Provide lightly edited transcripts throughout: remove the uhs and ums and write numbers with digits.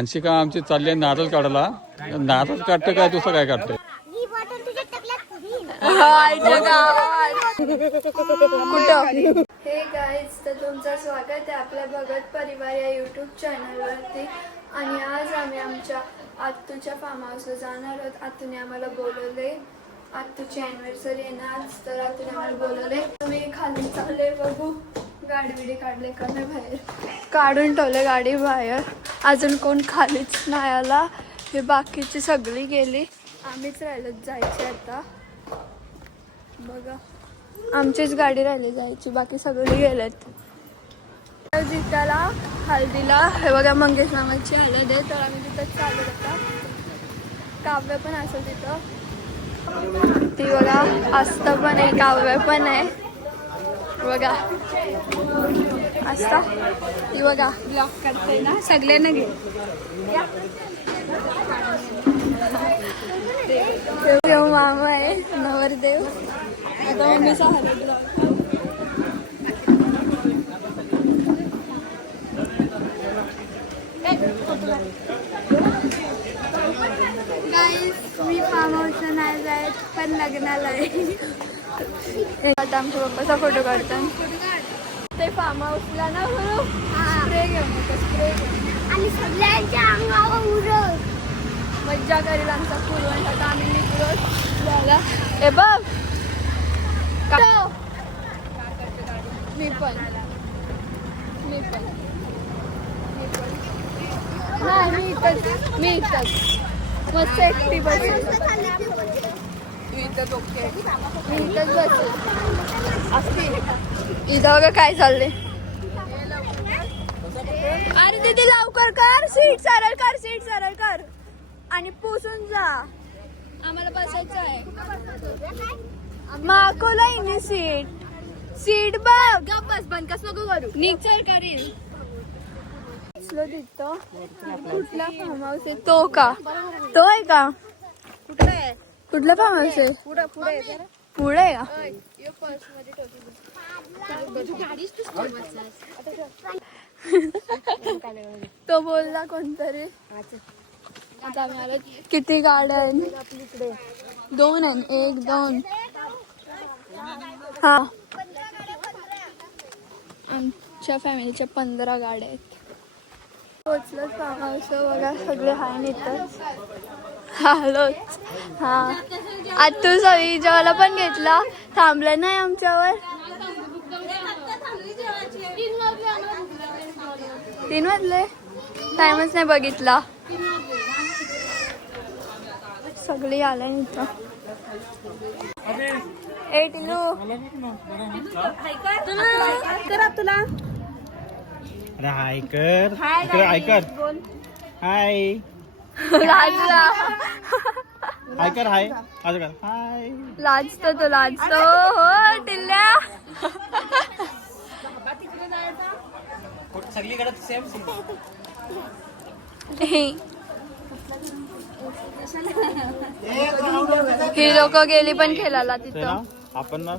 मानसिका आमची चालली आहे नारळ काढायला. नारळ काढतं काय दुसरं काय काढतंय? हे गाईज, तर तुमचं स्वागत आहे आपल्या भगत परिवार या यूट्यूब चॅनलवरती. आणि आज आम्ही आमच्या आत्तूच्या फार्म हाऊसला जाणार आहोत. आत्तूने आम्हाला बोलवले, आत्तूची अॅनिव्हर्सरी आहे ना आज, तर आत्तूने आम्हाला बोलवले. मी खाली चालले, बघू गाडी बिडी काढले का नाही बाहेर. काढून ठेवले गाडी बाहेर, अजून कोण खालीच नाही आला. हे बाकीची सगळी गेली, आम्हीच राहिलो जायचे. आता बघा आमचीच गाडी राहिली जायची, बाकी सगळी गेलेत. जिताला हळदीला हे बघा मंगेश मामाची हळद आहे, तर आम्ही तिथंच चालू होता. काव्य पण असेल तिथं, ती बघा आस्था पण आहे, काव्य पण आहे बघा. आस्था ती बघा ब्लॉक करते ना, सगळ्यांना घे. देव मामा आहे, नवरदेव. आता मम्मीचा हळद गाईस, मी फार्म हाऊसला नाही जायत, पण लग्नाला आहे. आता आमच्या पप्पाचा फोटो काढतात ते फार्म हाऊसला ना. बरोबर स्प्रे घेऊन येतो, स्प्रे आणि सगळ्यांच्या अंगावर उडव मज्जा करेल आमचा पूर्वज. आता आम्ही निघलो जायला. हे बघ मी पण नाही, मी इथंच मस्त एकटी बसेल. मी इथंच बसेल असते. इथं बघा काय चाललंय. अरे दीदी लवकर कर, सीट सरळ कर, सीट सरळ कर आणि पुसून जा. आम्हाला बसायचं आहे. माकोला इने सीट बघ. गप बस, बंद कस नको करू, निघचर करील. तिथं कुठला फार्म हाऊस आहे तो का? तो आहे का? कुठला फार्म हाऊस आहे? पुढे आहे का? तो बोलला कोणतरी. आता आम्ही आलो. किती गाड्या आहेत? 2 आहेत. 1 2 हा. आमच्या फॅमिलीच्या 15 गाड्या आहेत. पोचलो फार्म हाऊस बघा, सगळे हाय इथंच. आलोच. हा, आत्तू सवी जेवायला पण घेतला, थांबलं नाही आमच्यावर. 3 वाजले, टाइमच नाही बघितला. सगळी आल्या इथं. ए टिनू तुला अरे हाय कर, हाय कर, हाय लाजला. हाय कर, हाय हाय. लाजतो तो, लाजतो. हो टिल्ल्या. सगळीकडे सेम. ही लोक गेली पण खेळायला तिथं. आपण ना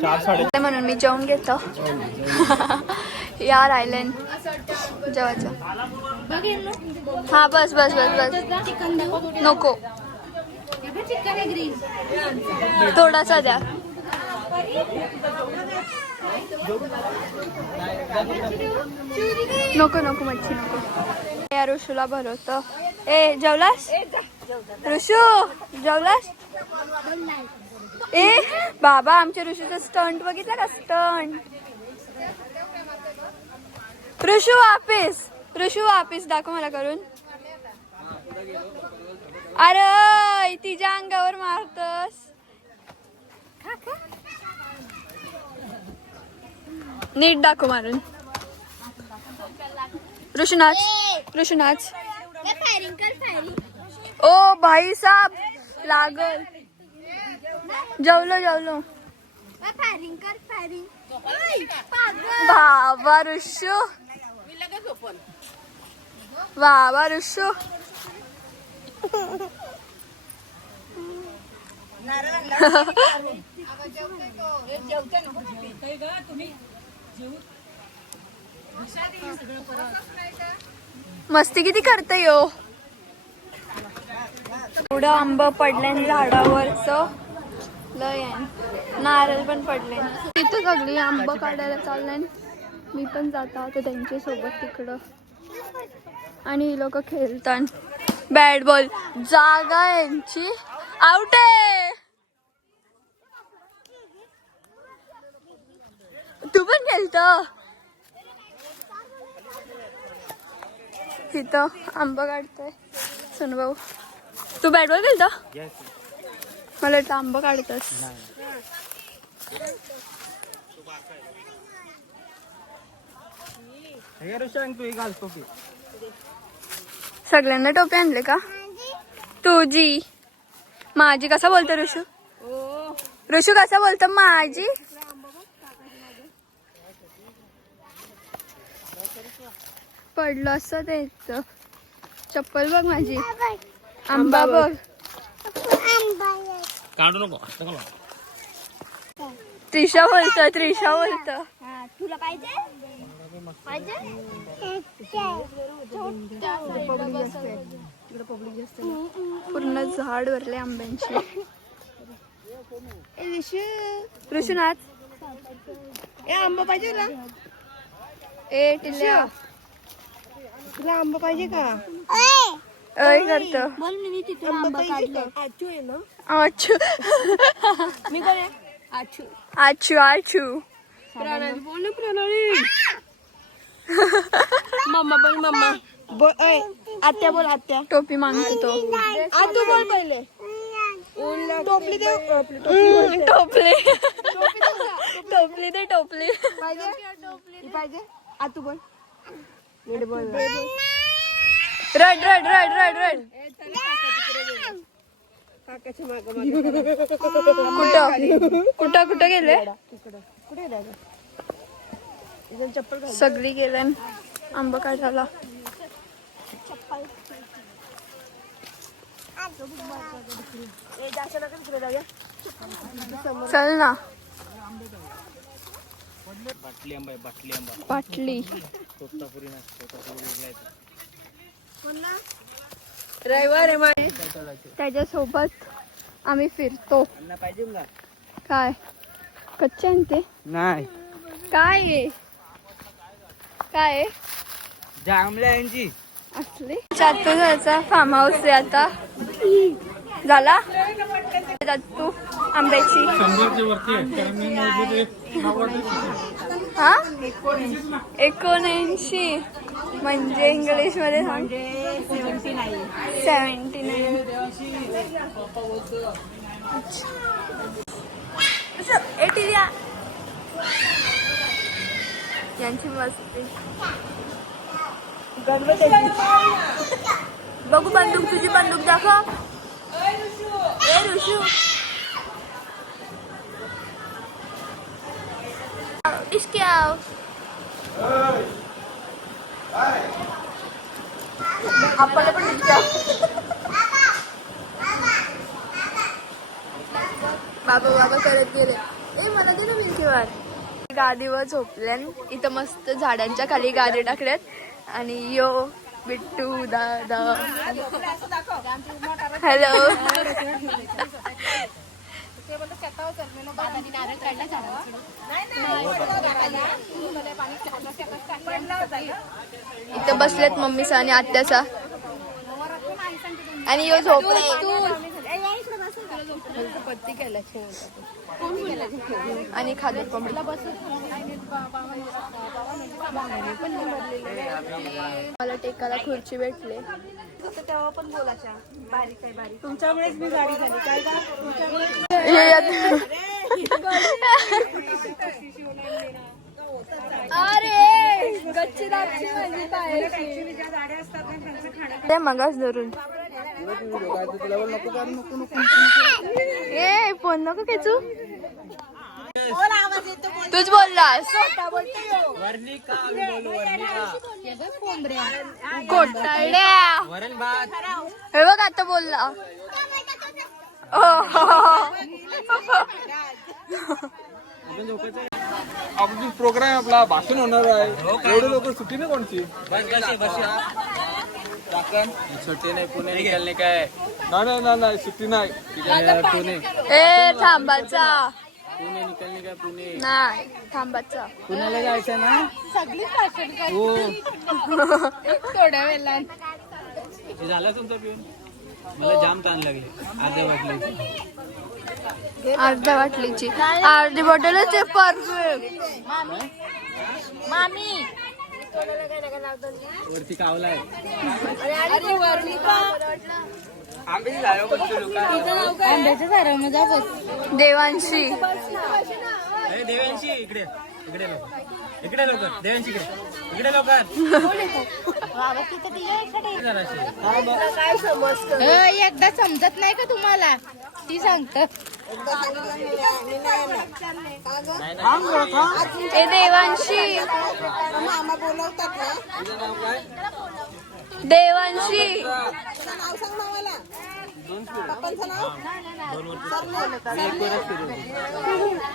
4-4:30 म्हणून मी जेवून घेतो. या राहिलं जेवायचं. हा बस बस बस बस, नको थोडासा द्या. नको नको मच्छी नको. या ऋषूला भरवतो. ए जेवलास ऋषू? जेवलास? ए बाबा, आमच्या ऋषूचा स्टंट बघितला का? स्टंट. ऋषू वापिस दाखव मला करून. अरे तिच्या अंगावर मारतस. नीट दाखव मारून. ऋषू नाच. ओ भाई साहब लागल. जेवलो. बाबा ऋषू, बाबा ऋषू. मस्ती किती करते यो. एवढं आंब पडले झाडावरच लय आहे. नारळ पण पडले. तिथं सगळी आंब काढायला चाललंय. मी पण जाता आता त्यांच्या सोबत तिकडं. आणि ही लोक खेळतात बॅट बॉल. जागा यांची आउट आहे. तू पण खेळत तिथं आंबा काढतोय सोनू भाऊ. तू बॅट बॉल खेळता. मला वाटतं आंबा काढतस. सगळ्यांना टोपी आणले का. तुझी माझी कसा बोलतो ऋषू. ऋषू कसा बोलतो माझी. पडलं असं ते चप्पल बघ माझी. आंबा बघ. काढू नको. त्रिशा बोलतो. त्रिशा बोलतो. तुला पाहिजे पूर्ण झाड भरले आंब्यांची. ऋषू नाच. आंबा पाहिजे तुला. ए टिल्या तुला आंबा पाहिजे का. अय करतो. मी तिथून आंबा काढला. आचू आहे ना. आचू मी कोण आहे. आचू. आचू आचू. प्रणाली बोल ना. प्रणाली. मम्मा बोल. मम्मा बोल. आत्या बोल. आत्या. टोपी मागतो तो. आतू बोल पहिले. टोपली दे. टोपली टोपली दे. टोपली पाहिजे. आतू बोल. नीट बोल. रड रड रड रड रड. काकाच्या मागं कुठं कुठं गेले. कुठे जायचं. चप्पल घाल. सगळी गेले आंबा काढायला. चल ना. बाटली आंबा आहे. बाटली आंबा. बाटली. तोतापुरी ना. तोतापुरी रविवार आहे. त्याच्यासोबत आम्ही फिरतो. पाहिजे ना. काय कच्चे आणते. नाही काय आहे. काय आहे. जांभळ्या यांची असले चातूचा फार्म हाऊस आहे आता. झाला चातू आंब्याची. हा 79 म्हणजे इंग्लिश मध्ये सांग. 79. यांची मस्ती. बघू बंदूक. तुझी बंदूक दाखव. ए ऋषू. इसके आओ. आपल्याला पण बाबा बाबा करत गेले. ए मला दे ना मिल्कीवार. गादीवर झोपल्यान. इथं मस्त झाडांच्या खाली गादी टाकल्यात. आणि यो बिट्टू दादा. हॅलो. इथं बसलेत मम्मीचा आणि आत्याचा. आणि यो झोपलाय. आणि खाली कोंबडी. मला टेकाला खुर्ची भेटले. तेव्हा पण बोलायच्या. बारीक आहे बारीक. तुमच्यामुळेच मी गाडी झाली. काय का अरे गच्ची दाबची माझी पायाची. ते मगाच धरून. ए फोन नको खेचू. तूच बोललास. कोटाड्या. हे बघ आता बोलला. प्रोग्राम आपला भाषण होणार आहे. एवढे लोक सुट्टी नाही कोणची. छोटे नाही पुणे निघाले काय नाही सुट्टी नाही पुणे ए थांबाचा पुणे निघाले काय पुणे नाही थांबाचा पुण्याला जायचं ना सगळी फॅशन हो थोड्या वेळात हे झालं तुमचं पिऊन मला जाम ताण लागले अर्ध्या वाटले अर्ध्या बाटलीची अर्धी बॉटलच आहे परफेक्ट मामी वरती कावलाय अरे वरली का आंब्याच्या झाडावर जा बस देवांशी देवांशी इकडे इकडे लवकर इकडे लवकर देवांशी इकडे लवकर एकदा समजत नाही का तुम्हाला ती सांगत ए देवांशी मामा बोलवतात ना देवांशी नाव सांग मामाला पप्पांचं नाव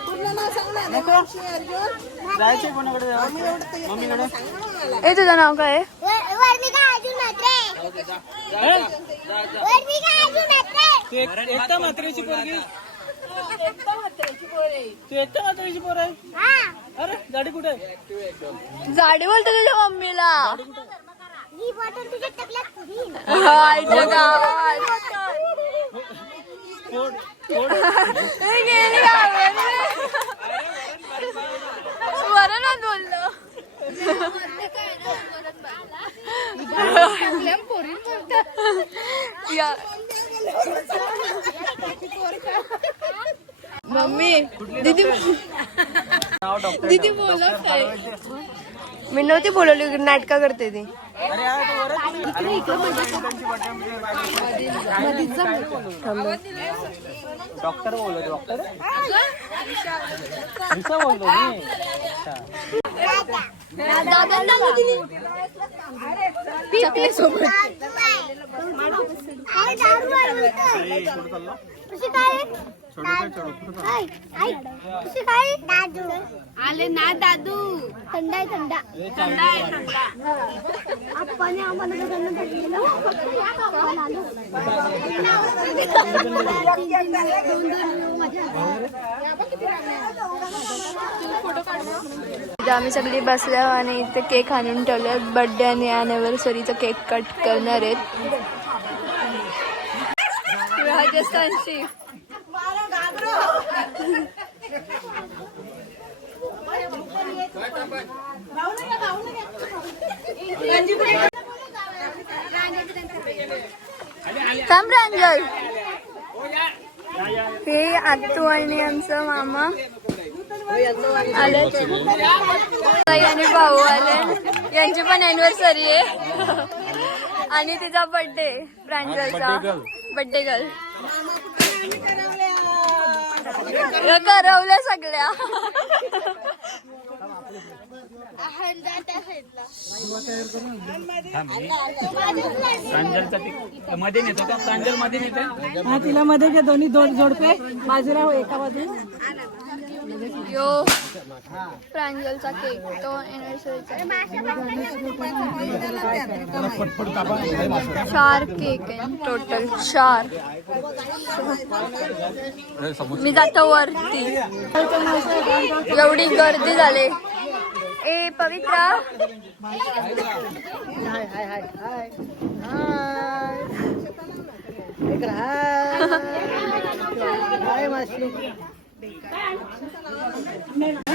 पूर्ण नाव सांग ना देवांशी अर्जुन जायचं कोणाकडे मम्मीकडे ए तुझं नाव काय आहे? तू एकटा म्हातारीची पोरगी तू एकटा म्हातारीची पोर आहे अरे गाडी कुठे आहे जाडी बोलतो तुझ्या मम्मीला आईच्या गावात ए, गेली गावात. बरं ना बोललो या. मम्मी दीदी दीदी बोलत काय मी नव्हती बोलवली नाटका करते ती डॉक्टर बोललो डॉक्टर बोलतो आले ना दादू थंडा आहे थंडा थंडा आहे थंडा आपण आम्हाला आम्ही सगळी बसल्या आणि इथे केक आणून ठेवले बर्थडे आणि अॅनिव्हर्सरीचा केक कट करणार आहेत राजस्थानची थांब प्रांजल हे आत्तू आणि आमचं मामा आले आणि भाऊ आले यांची पण अॅनिव्हर्सरी आहे आणि तिचा बर्थडे प्रांजलचा बर्थडे गर्ल करवल्या सगळ्या मध्ये नेतो का प्रांजल मध्ये नेते हा तिला मध्ये घे दोन्ही दोन जोडपे बाजूला हो एका बाजूला यो प्रांजलचा केक तो अॅनिव्हर्सरीचा 4 केक आहे टोटल 4 मी जातो वरती एवढी गर्दी झाली ए पवित्रा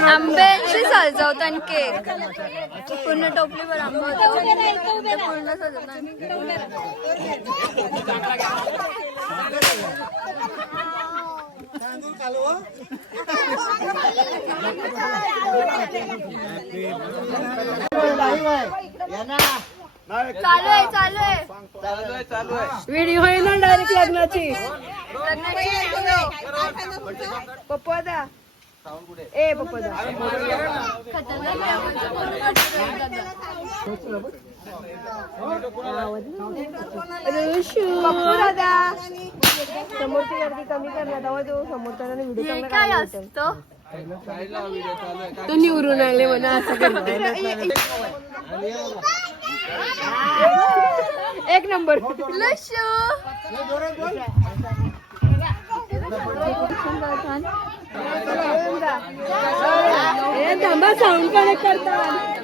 आंब्याची सजवत आणि केक पूर्ण टोपलीवर आंबा होता ते पूर्ण सजवत चालू आहे व्हिडिओ आहे ना डायरेक्ट लग्नाची पप्पादा ए पप्पादा पप्पू दादा समोरची गर्दी कमी करण्यात हवा तो समोरचा व्हिडिओ हे चांगला काय काढला असतं तो निवडून आले म्हणा असं करतो एक नंबर. लशू थांबा साऊंड कनेक्ट करतात.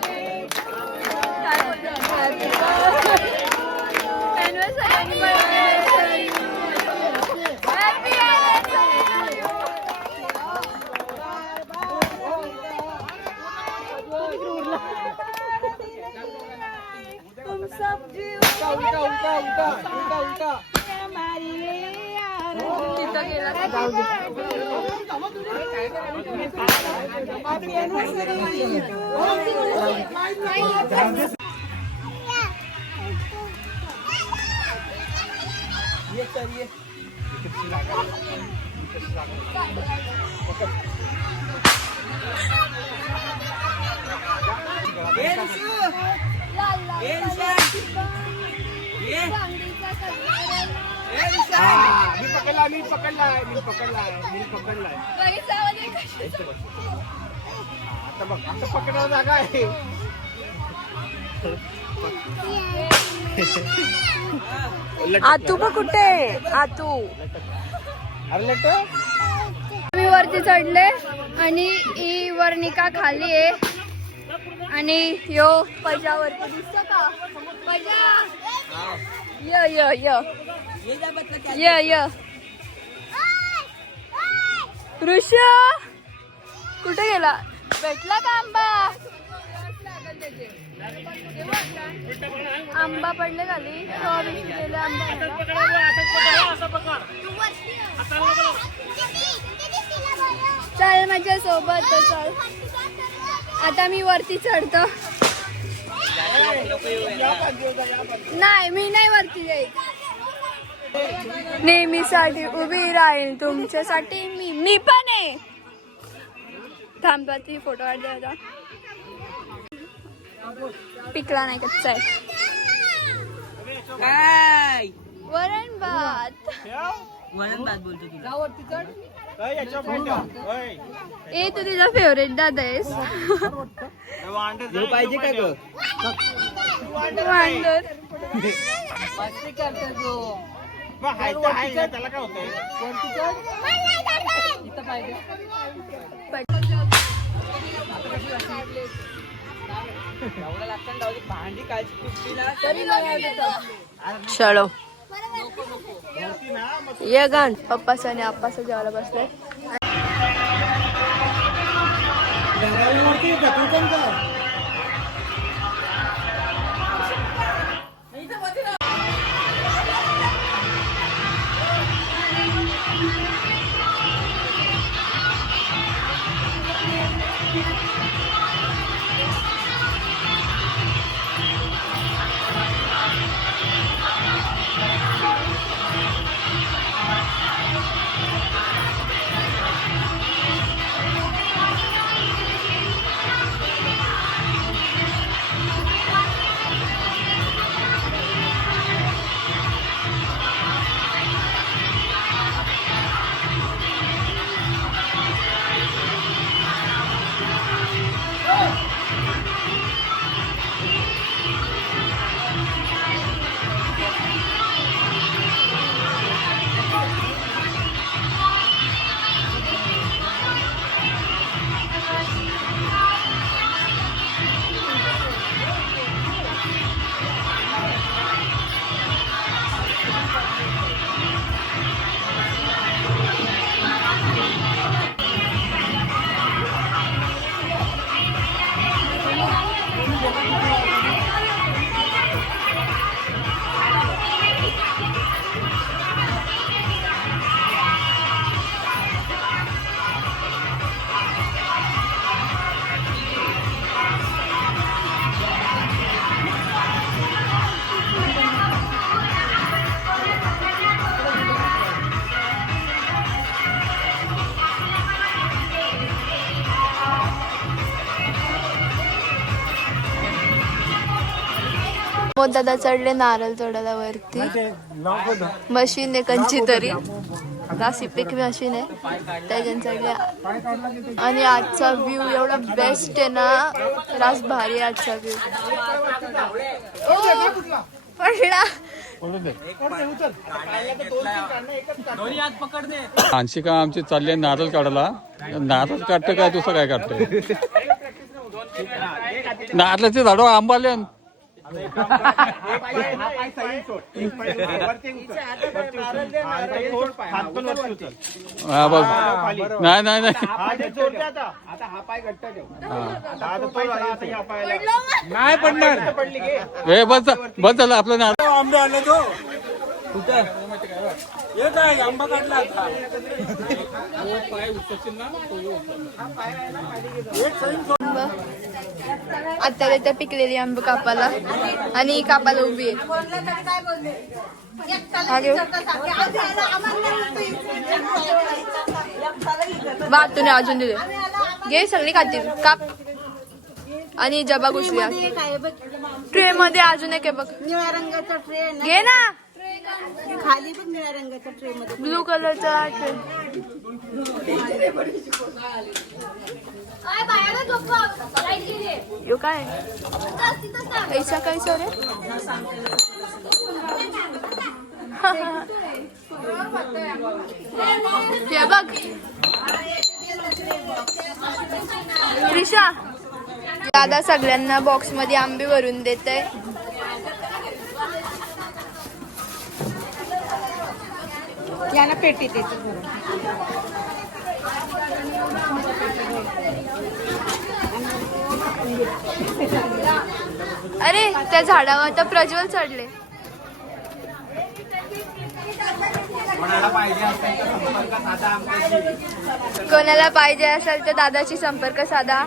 मी पकडलाय. आता बघ असं पकडायला जागा आहे. आतू पण कुठे? आतू मी वरती चढले आणि ही वर्णिका खाली आहे आणि यो पजा वरती दिसतो का? पजा य ऋषा कुठे गेला? भेटला का आंबा? आंबा पडले खाली. चल माझ्या सोबत चल. आता मी वरती चढतो. नाही मी नाही वरती जाईल. नेहमीसाठी उभी राहील तुमच्यासाठी मी पण आहे. थांबा ती फोटो काढते आता. पिकला नाही कच्चा आहे. वरण भात बोलतो तुला. ए तू तुझा फेवरेट दादा आहेस. पाहिजे का ग? वांडर त्याला काय होतंय? चलो ये गाण. पप्पाचं आणि आप्पाचं जेवायला बसलाय. दादा चढले नारळ तोडायला वरती. मशीन आहे कंची तरी. दासी पीक मशीन आहे त्याच्यासाठी. आणि आजचा व्ह्यू एवढा बेस्ट आहे ना, रास भारी आहे आजचा व्ह्यू. पडला दोन्ही हात पकड दे. अंशिका आमची चालली आहे नारळ काढायला. नारळ काढतं काय दुसरं काय काढतंय? नारळाचे झाडं आंबाले. हा बघ. नाही नाही नाही नाही पडणार. हे बस बस झालं आपलं नारळ. आंबे आले तो कुठं हे काय आंबा काढला आता. आता त्या पिकलेली आंब कापाला आणि कापाला उभी आहे. हा घेऊ. बातून अजून दिले घे, सगळी खातील. काप. आणि जबा घुसल्या ट्रे मध्ये अजून एक आहे बघ. निळ्या रंगाचा ट्रे घे ना. खाली पण निळ्या रंगाच्या ट्रे मध्ये ब्लू कलरचा ट्रे. यो काय ऐसा कैसा रे. हे बघ त्रिशा, दादा सगळ्यांना बॉक्स मध्ये आंबे भरून देत आहे. याला पेटी देते. अरे त्या झाडावर आता प्रज्वल चढले. कोणाला पाहिजे असेल तर दादाची संपर्क साधा.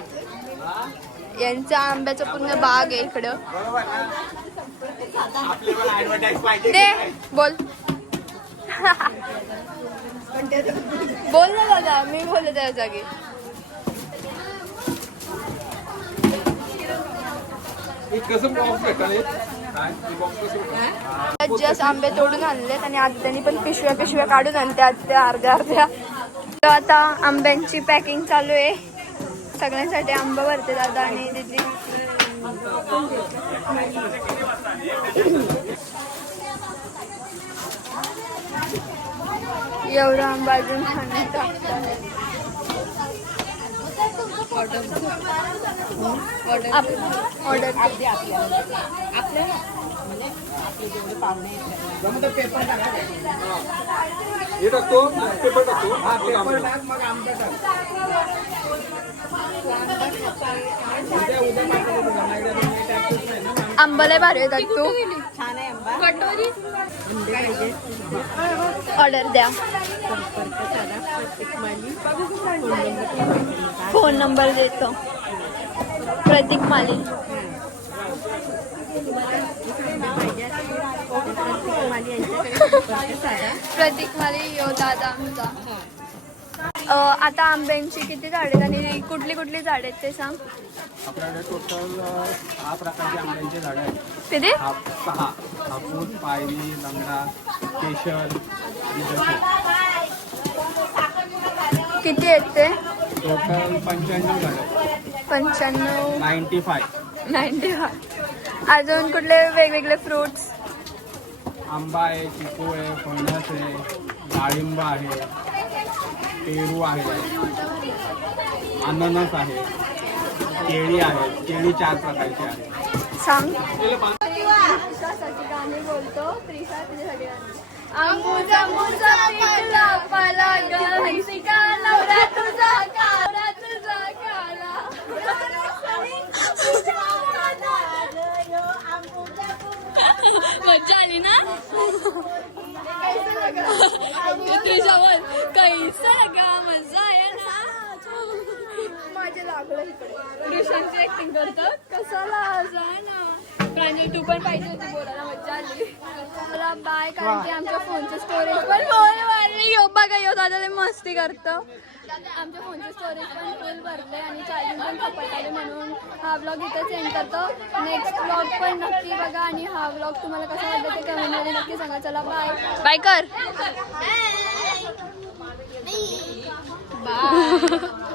यांचा आंब्याचं पूर्ण बाग आहे इकडं. दे बोल. बोल ना दादा, मी बोलले त्या जागी. जस्ट आंबे तोडून आणलेत आणि आता त्यांनी पण पिशव्या पिशव्या काढून आणतात त्या अर्ध्या अर्ध्या. तर आता आंब्यांची पॅकिंग चालू आहे. सगळ्यांसाठी आंबा भरते दादा आणि दीदी. एवढा आंबा अजून खाण्यात टाकतात. ऑर्डर आंबाला भारी येतात. तू छान आहे आंबा. ऑर्डर द्या. फोन नंबर देतो. प्रतीक माली. प्रतीक माली यो दादा आमचा. आता आंब्यांची किती झाडे आहेत आणि कुठली कुठली झाडे आहेत ते सांग. आपल्याकडे टोटल 6 प्रकारची आंब्यांची झाडं आहेत. किती? 6. हापूस, पायरी, लंगडा, केशर, बिजोशी. किती आहेत ते? टोटल 95 झाडं. 95. 95. अजून कुठले वेगवेगळे फ्रुट्स? आंबा आहे, चिकू आहे, फणस आहे, डाळिंब आहे, पेरू आहे, अननस आहे, केळी आहे. केळी 4 प्रकारची आहे. सांग. त्रिशासाठी गाणी बोलतो. त्रिशा तुझ्यासाठी गाणी. अंबुजा मुजा पिकला पाला ग हंसिका नवरा तुझा काला तुझा काला. मजा आली ना. त्रिशा बोल कैसा लगा. मजा आहे ना. माझे लागलं इकडे ट्युशनची ऍक्टिंग करतात. कसाला जाय ना. प्रांजल तू पण पाहिजे होती बोलायला. मजा आली. मला बाय. कारण की आमच्या फोनचं स्टोरेज पण फुल भरली. यो बघा यो दादा लय मस्ती करतो. आमच्या फोनचं स्टोरेज पण फुल भरले आणि चार्जिंग पण खपत आले. म्हणून हा ब्लॉग इथं सेंड करतो. नेक्स्ट ब्लॉग पण नक्की बघा आणि हा ब्लॉग तुम्हाला कसा वाटला ते कमेंटमध्ये नक्की सांगा. चला बाय. बाय कर. बाय